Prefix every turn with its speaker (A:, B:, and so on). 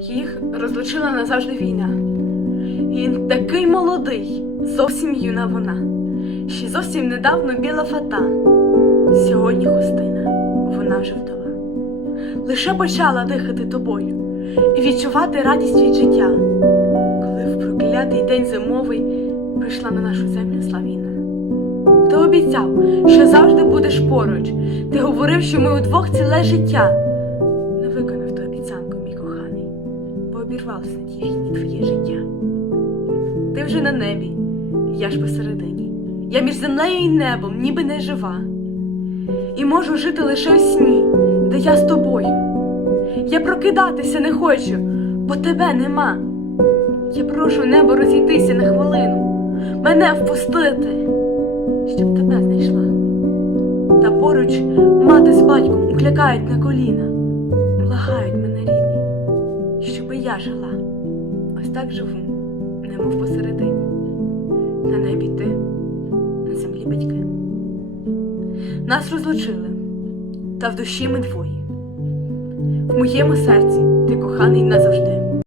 A: Їх розлучила назавжди війна. Він такий молодий, зовсім юна вона. Ще зовсім недавно біла фата. Сьогодні хустина, вона вже вдова. Лише почала дихати тобою і відчувати радість від життя, коли в проклятий день зимовий прийшла на нашу землю славіна. Ти обіцяв, що завжди будеш поруч. Ти говорив, що ми удвох ціле життя. Бо обірвався надії твоє життя. Ти вже на небі, я ж посередині. Я між землею і небом, ніби не жива. І можу жити лише у сні, де я з тобою. Я прокидатися не хочу, бо тебе нема. Я прошу небо розійтися на хвилину, мене впустити, щоб тебе знайшла. Та поруч мати з батьком уклякають на коліна, благають щоби я жила. Ось так живу, немов посередині. На небі ти, на землі батьки. Нас розлучили, та в душі ми двоє. В моєму серці ти коханий назавжди.